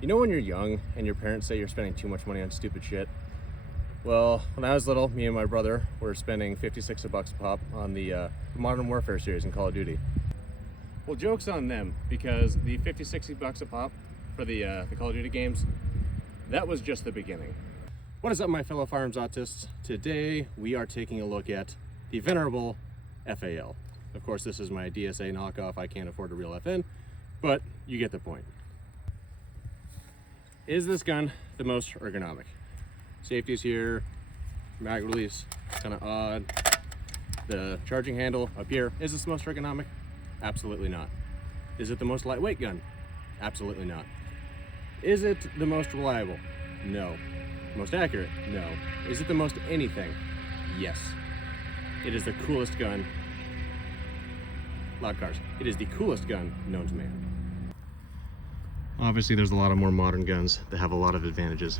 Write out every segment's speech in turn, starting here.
You know when you're young and your parents say you're spending too much money on stupid shit? Well, when I was little, me and my brother were spending $56 a pop on the Modern Warfare series in Call of Duty. Well, joke's on them, because the $50-$60 a pop for the Call of Duty games, that was just the beginning. What is up, my fellow firearms autists? Today we are taking a look at the venerable FAL. Of course, this is my DSA knockoff. I can't afford a real FN, but you get the point. Is this gun the most ergonomic? Safety's here, mag release, kind of odd. The charging handle up here, is this the most ergonomic? Absolutely not. Is it the most lightweight gun? Absolutely not. Is it the most reliable? No. Most accurate? No. Is it the most anything? Yes. It is the coolest gun. Loud cars. It is the coolest gun known to man. Obviously, there's a lot of more modern guns that have a lot of advantages,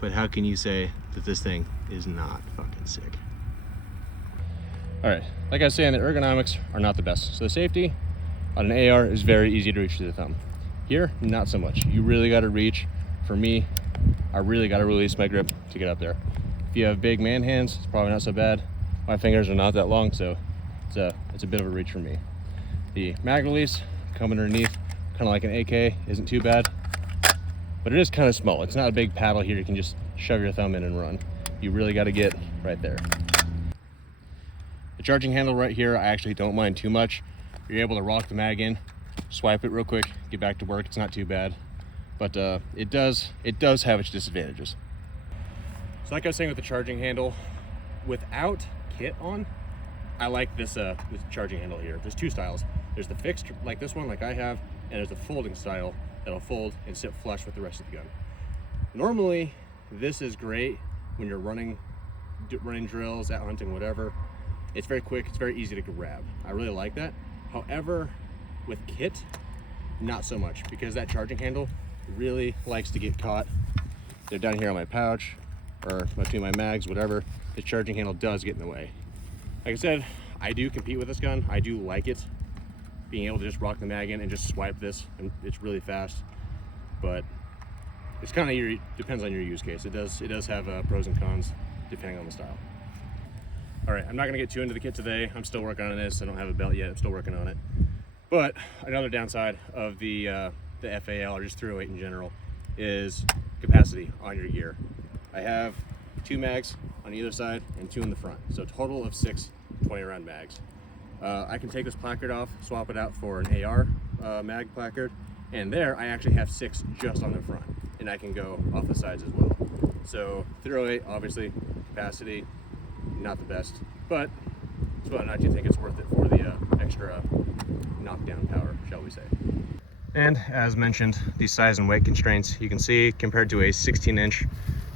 but how can you say that this thing is not fucking sick? All right, like I was saying, the ergonomics are not the best. So the safety on an AR is very easy to reach through the thumb. Here, not so much. You really got to reach. For me, I really got to release my grip to get up there. If you have big man hands, it's probably not so bad. My fingers are not that long, so it's a bit of a reach for me. The mag release coming underneath, kind of like an AK, isn't too bad, but it is kind of small. It's not a big paddle here you can just shove your thumb in and run. You really got to get right there. The charging handle right here, I actually don't mind too much. You're able to rock the mag in, swipe it real quick, get back to work. It's not too bad, but it does have its disadvantages. So like I was saying with the charging handle, without kit on, I like this charging handle here. There's two styles. There's the fixed, like this one, like I have, and there's the folding style that'll fold and sit flush with the rest of the gun. Normally, this is great when you're running drills, out hunting, whatever. It's very quick, it's very easy to grab. I really like that. However, with kit, not so much, because that charging handle really likes to get caught. They're down here on my pouch or between my mags, whatever. The charging handle does get in the way. Like I said, I do compete with this gun. I do like it, being able to just rock the mag in and just swipe this, and it's really fast. But it's kind of depends on your use case. It does have pros and cons depending on the style. All right, I'm not gonna get too into the kit today. I'm still working on this. I don't have a belt yet. I'm still working on it. But another downside of the FAL, or just 308 in general, is capacity on your gear. I have 2 mags on either side and 2 in the front, so a total of 6 20-round mags. I can take this placard off, swap it out for an AR mag placard, and there I actually have 6 just on the front, and I can go off the sides as well. So 308, obviously, capacity, not the best, but it's whether or not you think it's worth it for the extra knockdown power, shall we say. And as mentioned, these size and weight constraints, you can see compared to a 16-inch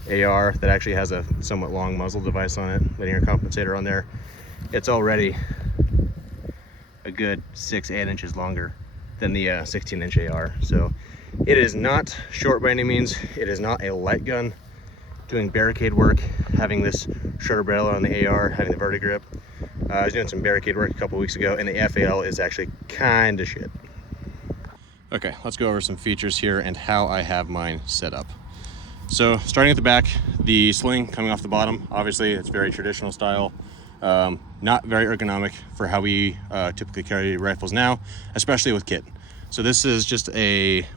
AR that actually has a somewhat long muzzle device on it, linear compensator on there, it's already a good 6-8 inches longer than the 16-inch AR. So it is not short by any means. It is not a light gun. Doing barricade work, having this shorter barrel on the AR, having the verti grip. I was doing some barricade work a couple weeks ago, and the FAL is actually kind of shit. Okay, let's go over some features here and how I have mine set up. So starting at the back, the sling coming off the bottom, obviously it's very traditional style, not very ergonomic for how we typically carry rifles now, especially with kit. So this is just one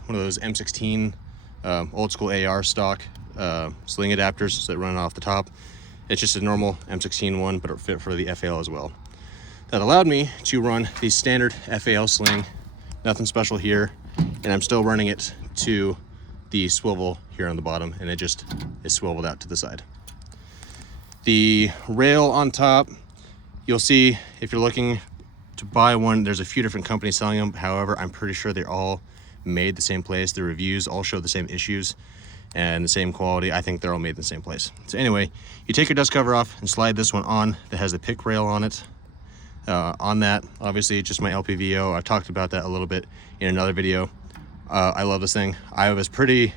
of those M16 old school AR stock sling adapters that run off the top. It's just a normal M16 one, but it fit for the FAL as well. That allowed me to run the standard FAL sling, nothing special here, and I'm still running it to the swivel here on the bottom, and it just is swiveled out to the side. The rail on top, you'll see if you're looking to buy one, there's a few different companies selling them. However, I'm pretty sure they're all made the same place. The reviews all show the same issues and the same quality. I think they're all made in the same place. So anyway, you take your dust cover off and slide this one on that has the pick rail on it. On that, obviously, just my LPVO. I've talked about that a little bit in another video. I love this thing. I was pretty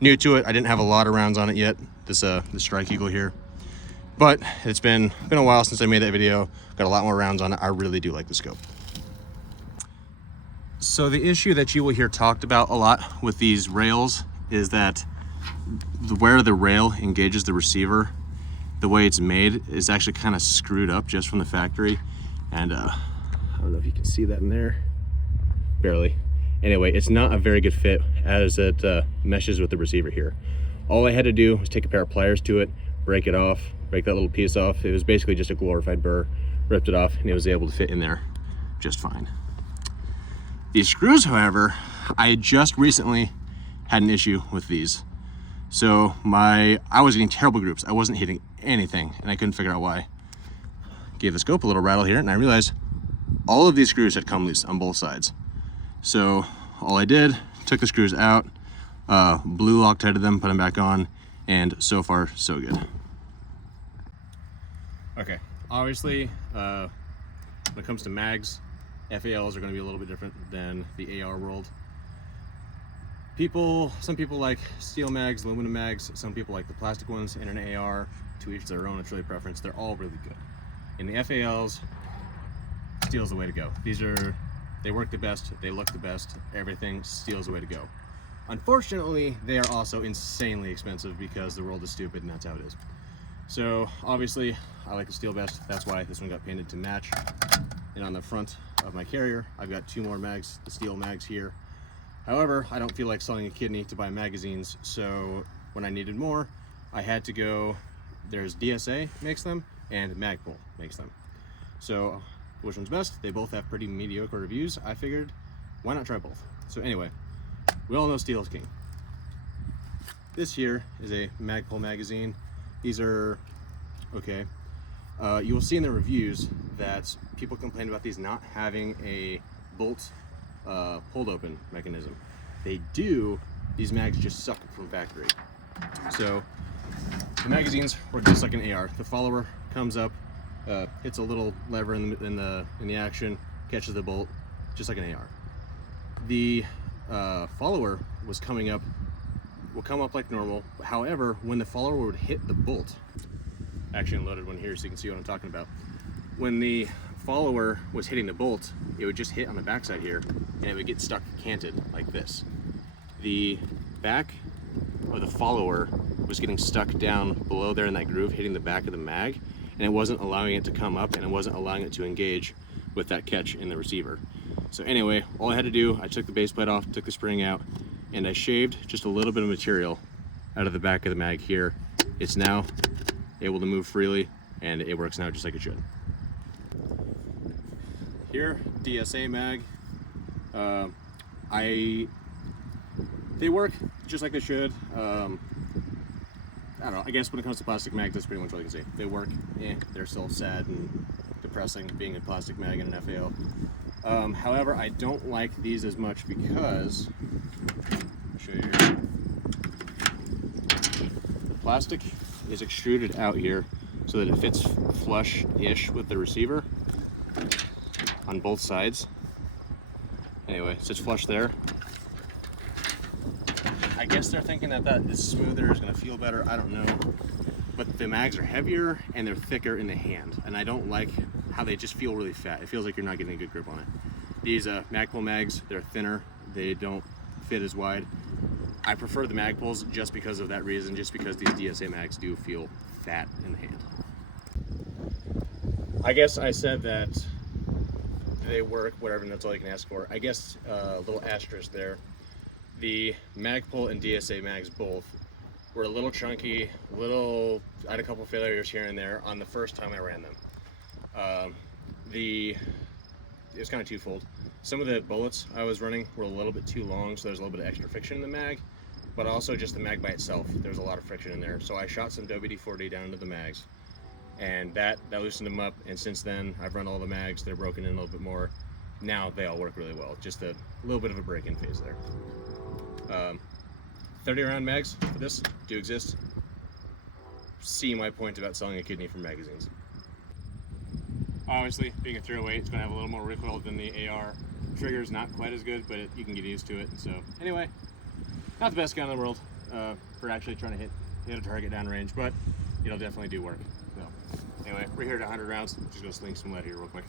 new to it. I didn't have a lot of rounds on it yet, this Strike Eagle here. But it's been a while since I made that video. Got a lot more rounds on it. I really do like the scope. So the issue that you will hear talked about a lot with these rails is that where the rail engages the receiver, the way it's made is actually kind of screwed up just from the factory. And I don't know if you can see that in there, barely. Anyway, it's not a very good fit as it meshes with the receiver here. All I had to do was take a pair of pliers to it, break it off, break that little piece off. It was basically just a glorified burr, ripped it off, and it was able to fit in there just fine. These screws, however, I just recently had an issue with these. So I was getting terrible groups. I wasn't hitting anything, and I couldn't figure out why. Gave the scope a little rattle here, and I realized all of these screws had come loose on both sides. So all I did, took the screws out, blue Loctited them, put them back on, and so far, so good. Okay, obviously, when it comes to mags, FALs are going to be a little bit different than the AR world. Some people like steel mags, aluminum mags, some people like the plastic ones. In an AR, to each their own, it's really preference. They're all really good. In the FALs, steel's the way to go. They work the best, they look the best, everything, steel's the way to go. Unfortunately, they are also insanely expensive because the world is stupid and that's how it is. So obviously, I like the steel best. That's why this one got painted to match. And on the front of my carrier, I've got 2 more mags, the steel mags here. However, I don't feel like selling a kidney to buy magazines, so when I needed more, I had to go, there's DSA makes them, and Magpul makes them. So which one's best? They both have pretty mediocre reviews. I figured, why not try both? So anyway, we all know steel is king. This here is a Magpul magazine. These are okay. You will see in the reviews that people complain about these not having a bolt hold open mechanism. They do. These mags just suck from factory. So the magazines work just like an AR. The follower comes up, hits a little lever in the action, catches the bolt, just like an AR. The follower will come up like normal. However, when the follower would hit the bolt, actually unloaded one here so you can see what I'm talking about. When the follower was hitting the bolt, it would just hit on the backside here and it would get stuck canted like this. The back of the follower was getting stuck down below there in that groove, hitting the back of the mag, and it wasn't allowing it to come up and it wasn't allowing it to engage with that catch in the receiver. So anyway, all I had to do, I took the base plate off, took the spring out, and I shaved just a little bit of material out of the back of the mag here. It's now able to move freely and it works now just like it should. Here, DSA mag. They work just like they should. I don't know, I guess when it comes to plastic mags, that's pretty much all I can say. They work, they're still sad and depressing being a plastic mag in an FAL. However, I don't like these as much because, I'll show you here. The plastic is extruded out here so that it fits flush-ish with the receiver on both sides. Anyway, it sits flush there. I guess they're thinking that is smoother, is going to feel better, I don't know. But the mags are heavier and they're thicker in the hand, and I don't like how they just feel really fat. It feels like you're not getting a good grip on it. These Magpul mags, they're thinner, they don't fit as wide. I prefer the Magpuls just because of that reason, just because these DSA mags do feel fat in the hand. I guess I said that they work, whatever, and that's all you can ask for. I guess a little asterisk there. The Magpul and DSA mags both were a little chunky, I had a couple failures here and there on the first time I ran them. It was kind of twofold. Some of the bullets I was running were a little bit too long, so there's a little bit of extra friction in the mag, but also just the mag by itself, there's a lot of friction in there. So I shot some WD-40 down into the mags, and that loosened them up, and since then I've run all the mags, they're broken in a little bit more. Now they all work really well, just a little bit of a break-in phase there. 30 round mags for this do exist. See my point about selling a kidney from magazines. Obviously, being a .308, it's going to have a little more recoil than the AR. Trigger's not quite as good, but you can get used to it. So anyway, not the best gun in the world for actually trying to hit a target downrange, but it'll definitely do work. So anyway, we're here at 100 rounds. Just going to sling some lead here real quick.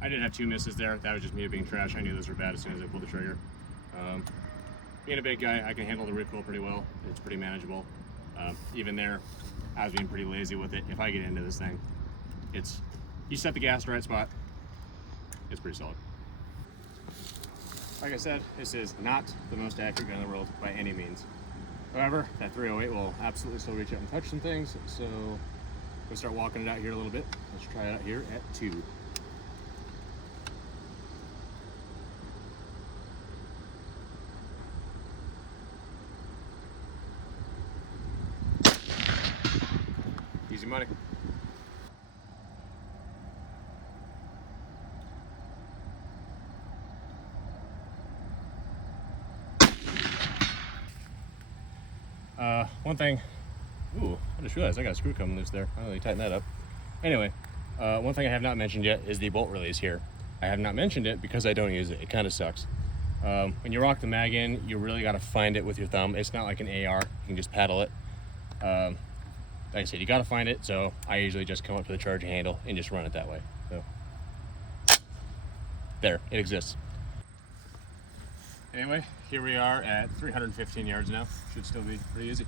I did have 2 misses there. That was just me being trash. I knew those were bad as soon as I pulled the trigger. Being a big guy, I can handle the recoil pretty well. It's pretty manageable. Even there, I was being pretty lazy with it. If I get into this thing, you set the gas in the right spot, it's pretty solid. Like I said, this is not the most accurate gun in the world by any means. However, that 308 will absolutely still reach out and touch some things, so we'll start walking it out here a little bit. Let's try it out here at 2. Easy money. One thing, I just realized I got a screw coming loose there. I'll really tighten that up. Anyway, one thing I have not mentioned yet is the bolt release here. I have not mentioned it because I don't use it. It kind of sucks. When you rock the mag in, you really got to find it with your thumb. It's not like an AR. You can just paddle it. Like I said, you got to find it, so I usually just come up to the charging handle and just run it that way. So there, it exists. Anyway, here we are at 315 yards now. Should still be pretty easy.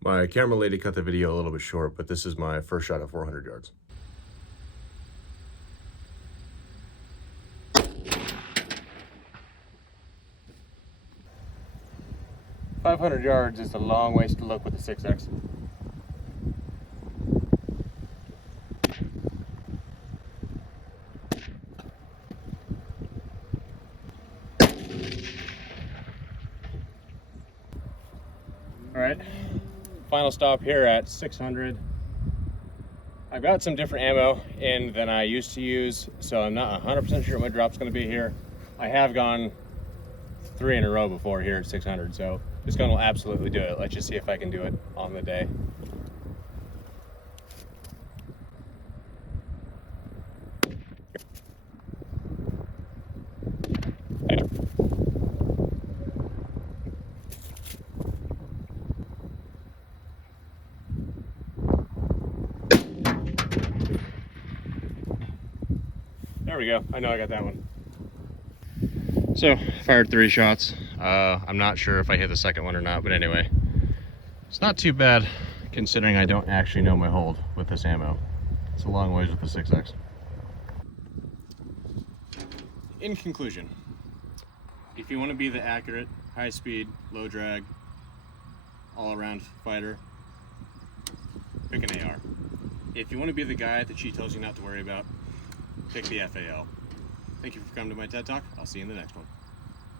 My camera lady cut the video a little bit short, but this is my first shot at 400 yards. "500 yards is a long ways to look with the 6X. All right, final stop here at 600. I've got some different ammo in than I used to use, so I'm not 100% sure what my drop's going to be here. I have gone 3 in a row before here at 600, so this gun will absolutely do it. Let's just see if I can do it on the day. There we go. I know I got that one. So, fired 3 shots. I'm not sure if I hit the second one or not, but anyway. It's not too bad considering I don't actually know my hold with this ammo. It's a long ways with the 6X. In conclusion, if you want to be the accurate, high speed, low drag, all around fighter, pick an AR. If you want to be the guy that she tells you not to worry about, pick the FAL. Thank you for coming to my TED Talk. I'll see you in the next one.